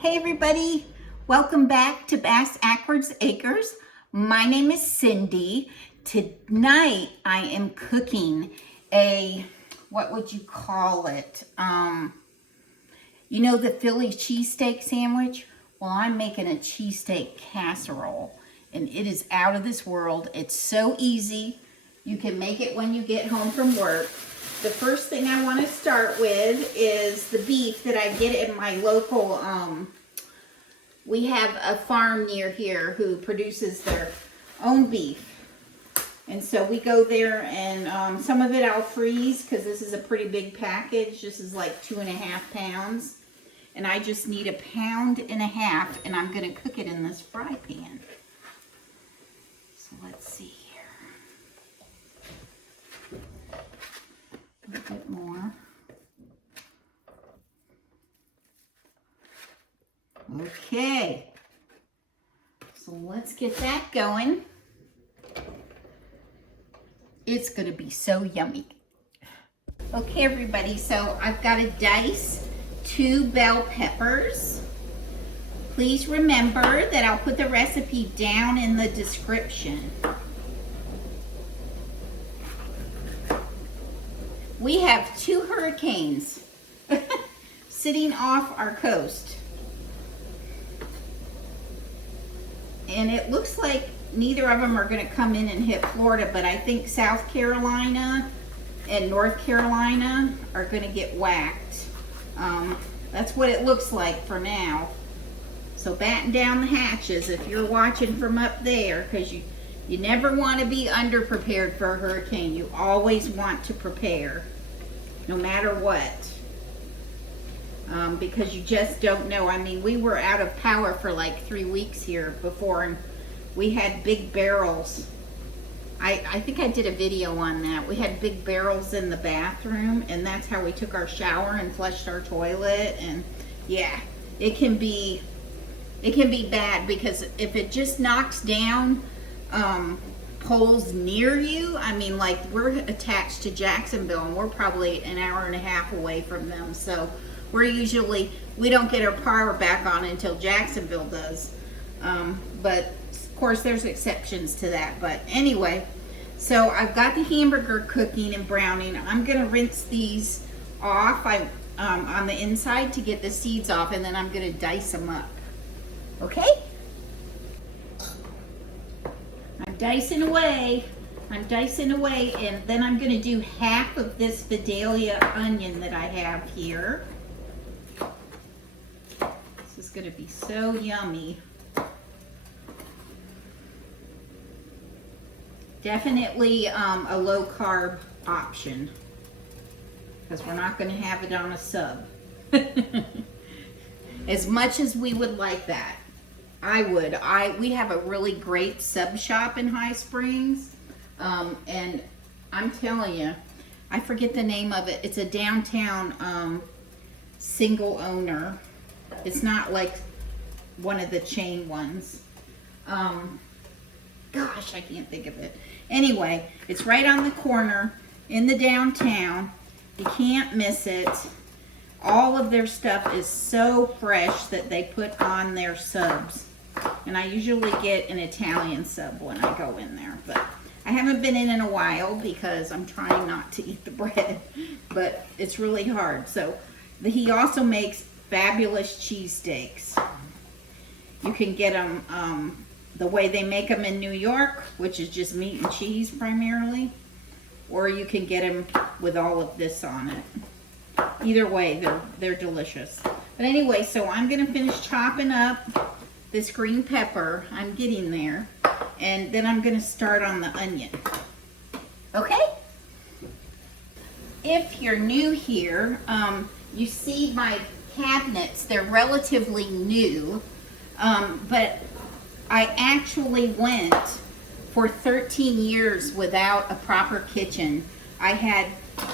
Hey everybody, welcome back to Bass Ackwards Acres. My name is Cindy. Tonight I am cooking a, what would you call it? You know the Philly cheesesteak sandwich? Well, I'm making a cheesesteak casserole and it is out of this world. It's so easy. You can make it when you get home from work. The first thing I want to start with is the beef that I get in my local, we have a farm near here who produces their own beef. And so we go there and some of it I'll freeze because this is a pretty big package. This is like 2.5 pounds. And I just need 1.5 pounds and I'm going to cook it in this fry pan. So let's see. A bit more. Okay, so let's get that going. It's gonna be so yummy. Okay everybody, so I've got to dice 2 bell peppers. Please remember that I'll put the recipe down in the description. We have 2 hurricanes sitting off our coast. And it looks like neither of them are going to come in and hit Florida, but I think South Carolina and North Carolina are going to get whacked. That's what it looks like for now. So batten down the hatches if you're watching from up there, because you never want to be underprepared for a hurricane. You always want to prepare, no matter what. Because you just don't know. I mean, we were out of power for like 3 weeks here before, and we had big barrels. I think I did a video on that. We had big barrels in the bathroom, and that's how we took our shower and flushed our toilet. And yeah, it can be bad, because if it just knocks down poles near you, I mean, like, we're attached to Jacksonville and we're probably 1.5 hours away from them, so we don't get our power back on until Jacksonville does. But of course there's exceptions to that. But anyway, so I've got the hamburger cooking and browning. I'm gonna rinse these off on the inside to get the seeds off, and then I'm gonna dice them up. Okay? I'm dicing away, and then I'm going to do half of this Vidalia onion that I have here. This is going to be so yummy. Definitely a low carb option, because we're not going to have it on a sub. As much as we would like that. We have a really great sub shop in High Springs, and I'm telling you, I forget the name of it. It's a downtown single owner. It's not like one of the chain ones. Gosh, I can't think of it. Anyway, it's right on the corner in the downtown. You can't miss it. All of their stuff is so fresh that they put on their subs. And I usually get an Italian sub when I go in there. But I haven't been in a while because I'm trying not to eat the bread. But it's really hard. So he also makes fabulous cheesesteaks. You can get them the way they make them in New York, which is just meat and cheese primarily. Or you can get them with all of this on it. Either way, they're delicious. But anyway, so I'm going to finish chopping up this green pepper. I'm getting there. And then I'm going to start on the onion. Okay? If you're new here, you see my cabinets. They're relatively new. But I actually went for 13 years without a proper kitchen. I had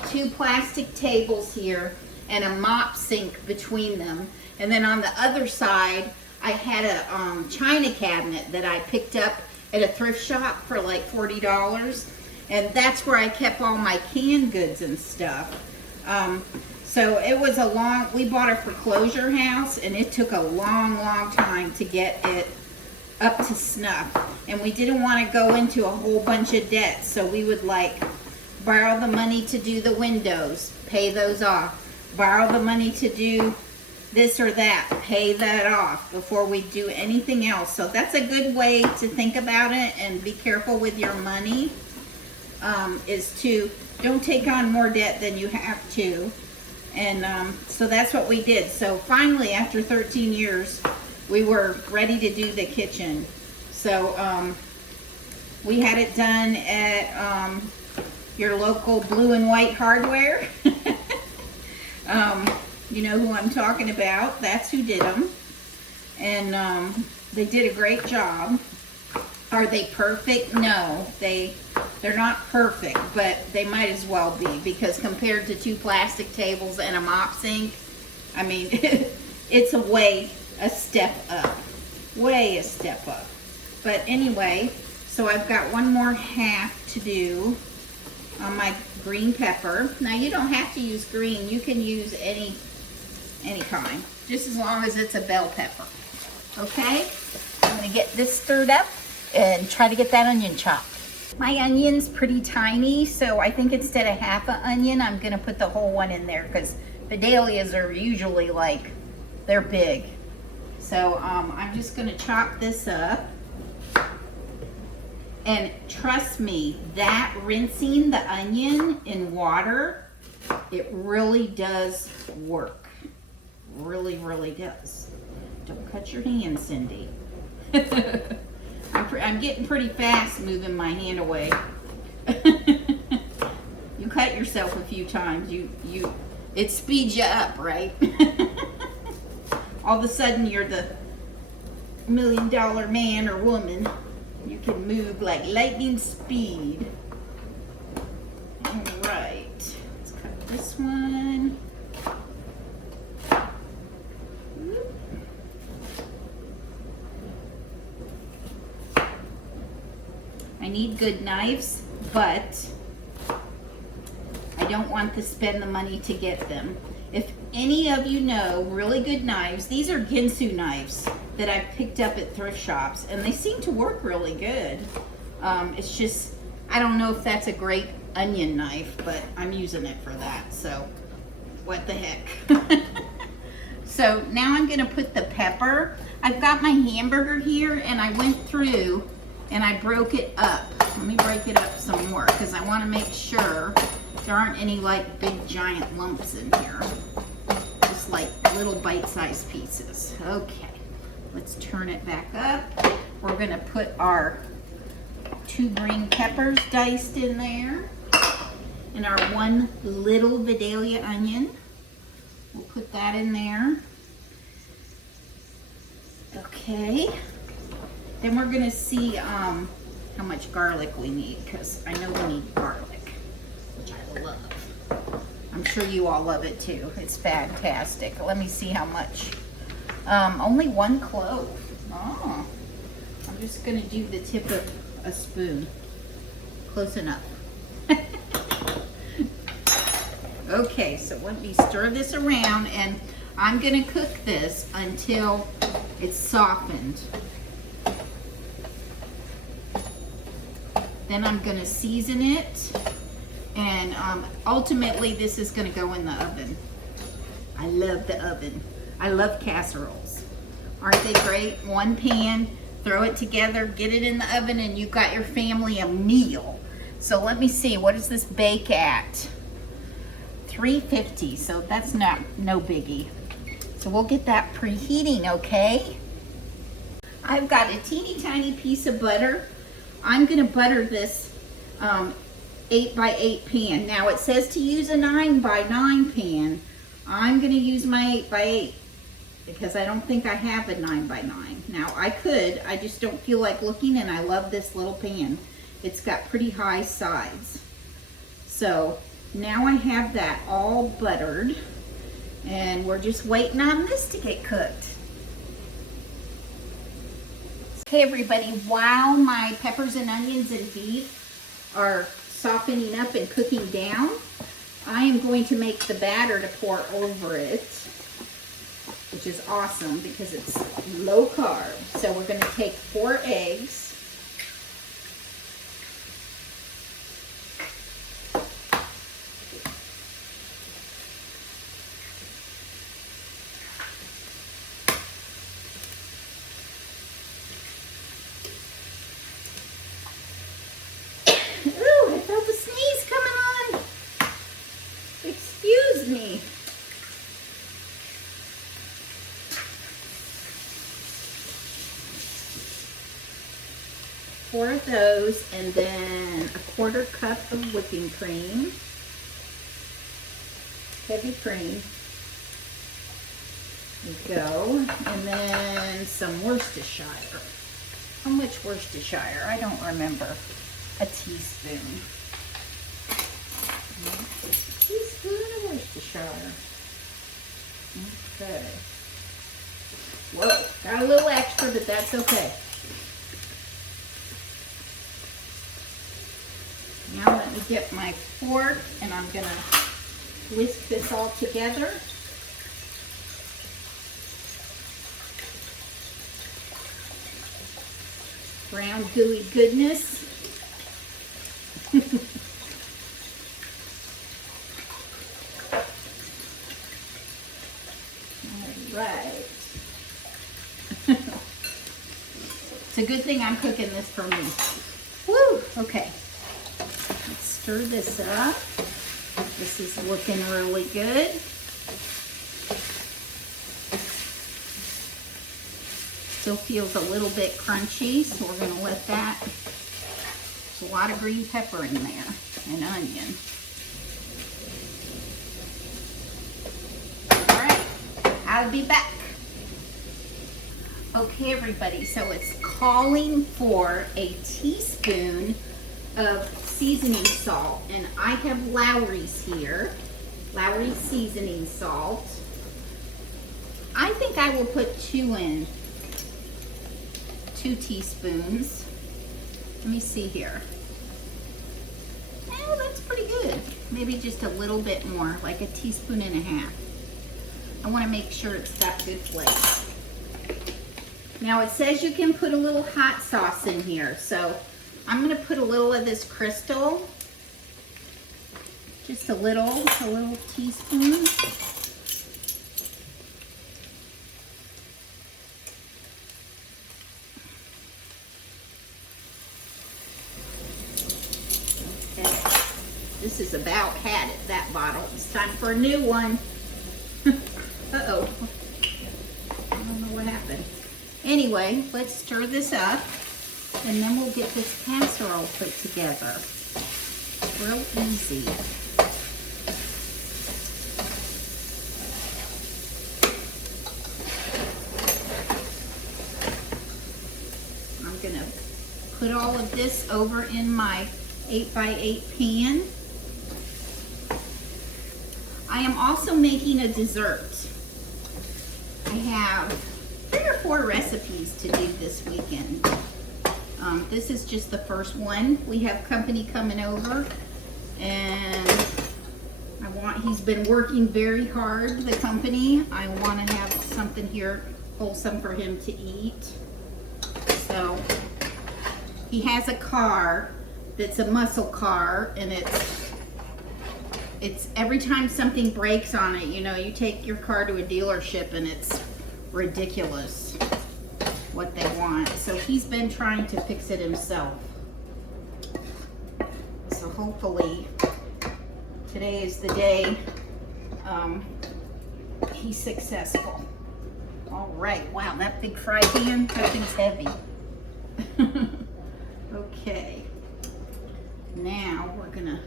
2 plastic tables here and a mop sink between them, and then on the other side I had a china cabinet that I picked up at a thrift shop for like $40, and that's where I kept all my canned goods and stuff. So it was we bought a foreclosure house, and it took a long time to get it up to snuff. And we didn't want to go into a whole bunch of debt, so we would like borrow the money to do the windows, pay those off. Borrow the money to do this or that, pay that off before we do anything else. So that's a good way to think about it and be careful with your money, is to don't take on more debt than you have to. And so that's what we did. So finally, after 13 years, we were ready to do the kitchen. So we had it done at your local blue and white hardware. You know who I'm talking about. That's who did them. And they did a great job. Are they perfect? No, they're not perfect, but they might as well be, because compared to 2 plastic tables and a mop sink, I mean, it's a step up. Way a step up. But anyway, so I've got one more half to do on my green pepper. Now you don't have to use green. You can use any kind, just as long as it's a bell pepper. Okay, I'm gonna get this stirred up and try to get that onion chopped. My onion's pretty tiny, so I think instead of half an onion, I'm gonna put the whole one in there, because vidalias are usually like, they're big. So I'm just gonna chop this up. And trust me, that rinsing the onion in water, it really does work. Really does. Don't cut your hand, Cindy. I'm getting pretty fast moving my hand away. You cut yourself a few times, it speeds you up, right? All of a sudden you're the $1 million man or woman. You can move like lightning speed. All right, let's cut this one. I need good knives, but I don't want to spend the money to get them. If any of you know really good knives, these are Ginsu knives that I've picked up at thrift shops, and they seem to work really good. It's just, I don't know if that's a great onion knife, but I'm using it for that, so what the heck. So now I'm gonna put the pepper. I've got my hamburger here, and I went through and I broke it up. Let me break it up some more, because I want to make sure there aren't any like big giant lumps in here. Just like little bite-sized pieces. Okay, let's turn it back up. We're gonna put our 2 green peppers diced in there, and our 1 little Vidalia onion. We'll put that in there. Okay. Then we're gonna see how much garlic we need, because I know we need garlic, which I love. I'm sure you all love it too. It's fantastic. Let me see how much. Only 1 clove. Oh, I'm just gonna do the tip of a spoon. Close enough. Okay, so let me stir this around, and I'm gonna cook this until it's softened. Then I'm gonna season it, and ultimately this is gonna go in the oven. I love the oven. I love casseroles. Aren't they great? 1 pan, throw it together, get it in the oven, and you've got your family a meal. So let me see, what does this bake at? 350, so that's no biggie. So we'll get that preheating, okay? I've got a teeny tiny piece of butter. I'm gonna butter this 8x8 pan. Now it says to use a 9x9 pan. I'm gonna use my 8x8 because I don't think I have a 9x9. Now I could, I just don't feel like looking, and I love this little pan. It's got pretty high sides. So now I have that all buttered, and we're just waiting on this to get cooked. Hey everybody, while my peppers and onions and beef are softening up and cooking down, I am going to make the batter to pour over it, which is awesome because it's low carb. So we're going to take 4 eggs. Ooh, I felt a sneeze coming on. Excuse me. 4 of those, and then a 1/4 cup of whipping cream, heavy cream. There we go. And then some Worcestershire. How much Worcestershire? I don't remember. A teaspoon. A teaspoon of Worcestershire. Okay. Whoa, got a little extra, but that's okay. Now let me get my fork, and I'm going to whisk this all together. Brown gooey goodness. All right. It's a good thing I'm cooking this for me. Woo! Okay. Let's stir this up. This is looking really good. Still feels a little bit crunchy, so we're going to let that. There's a lot of green pepper in there and onion. All right, I'll be back. Okay, everybody, so it's calling for a teaspoon of seasoning salt, and I have Lawry's here. Lawry's seasoning salt. I think I will put 2 in. 2 teaspoons. Let me see here. Oh, that's pretty good. Maybe just a little bit more, like a teaspoon and a half. I want to make sure it's got good flavor. Now it says you can put a little hot sauce in here, so I'm going to put a little of this Crystal. Just a little teaspoon. This is about had it, that bottle. It's time for a new one. Uh-oh. I don't know what happened. Anyway, let's stir this up, and then we'll get this casserole put together. Real easy. I'm going to put all of this over in my 8x8 pan. I am also making a dessert. I have 3 or 4 recipes to do this weekend. This is just the first one. We have company coming over, and he's been working very hard, the company. I want to have something here wholesome for him to eat. So he has a car that's a muscle car, and it's every time something breaks on it, you know, you take your car to a dealership and it's ridiculous what they want. So he's been trying to fix it himself. So hopefully today is the day he's successful. All right, wow, that big fry pan, that thing's heavy. Okay, now we're gonna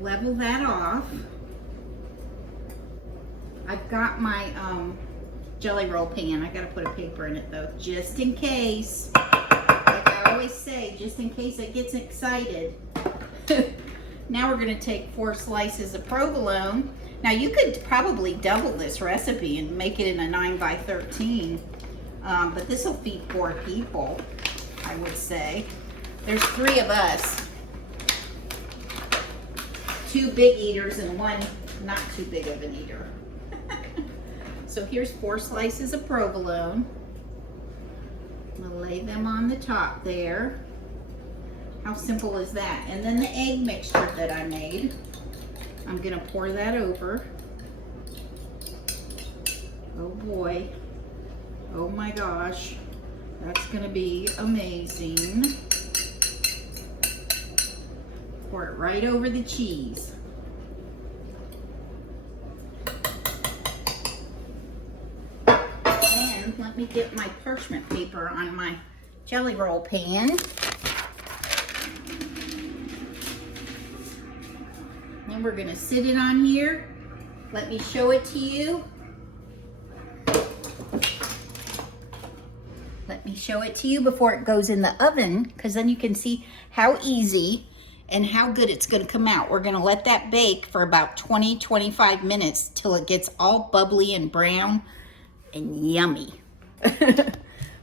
level that off. I've got my jelly roll pan. I gotta put a paper in it though, just in case. Like I always say, just in case it gets excited. Now we're gonna take 4 slices of provolone. Now you could probably double this recipe and make it in a 9x13, but this will feed 4 people, I would say. There's 3 of us. 2 big eaters and 1 not too big of an eater. So here's 4 slices of provolone. I'm gonna lay them on the top there. How simple is that? And then the egg mixture that I made, I'm gonna pour that over. Oh boy. Oh my gosh. That's gonna be amazing. Pour it right over the cheese. And let me get my parchment paper on my jelly roll pan. And we're gonna sit it on here. Let me show it to you. Let me show it to you before it goes in the oven, because then you can see how easy and how good it's gonna come out. We're gonna let that bake for about 20-25 minutes till it gets all bubbly and brown and yummy.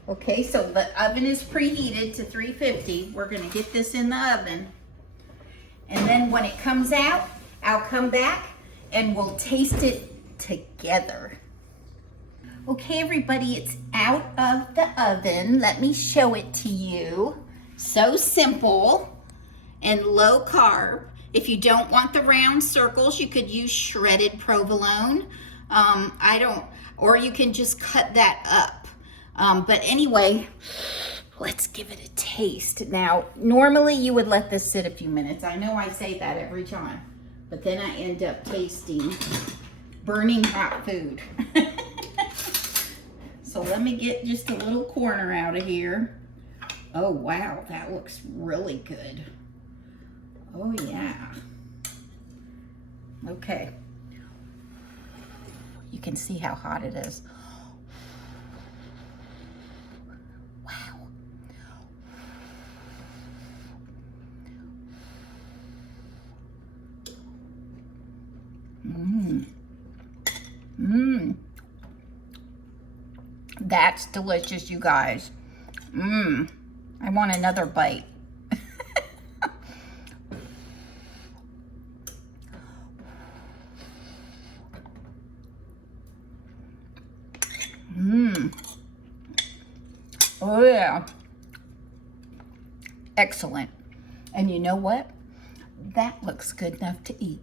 Okay, so the oven is preheated to 350. We're gonna get this in the oven. And then when it comes out, I'll come back and we'll taste it together. Okay, everybody, it's out of the oven. Let me show it to you. So simple and low carb. If you don't want the round circles, you could use shredded provolone. Or you can just cut that up. But anyway, let's give it a taste. Now, normally you would let this sit a few minutes. I know I say that every time, but then I end up tasting burning hot food. So let me get just a little corner out of here. Oh, wow, that looks really good. Oh, yeah. Okay. You can see how hot it is. Wow. Mmm. Mmm. That's delicious, you guys. Mmm. I want another bite. Mmm. Oh yeah. Excellent. And you know what? That looks good enough to eat.